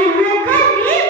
Meu vi.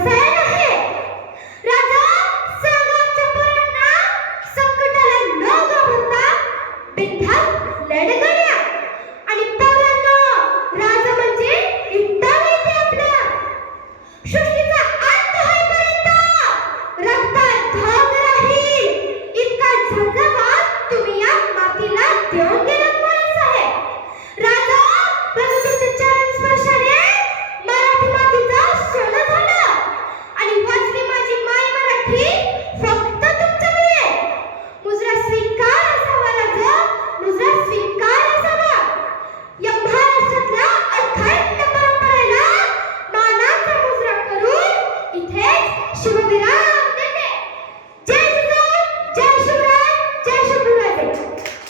hacer.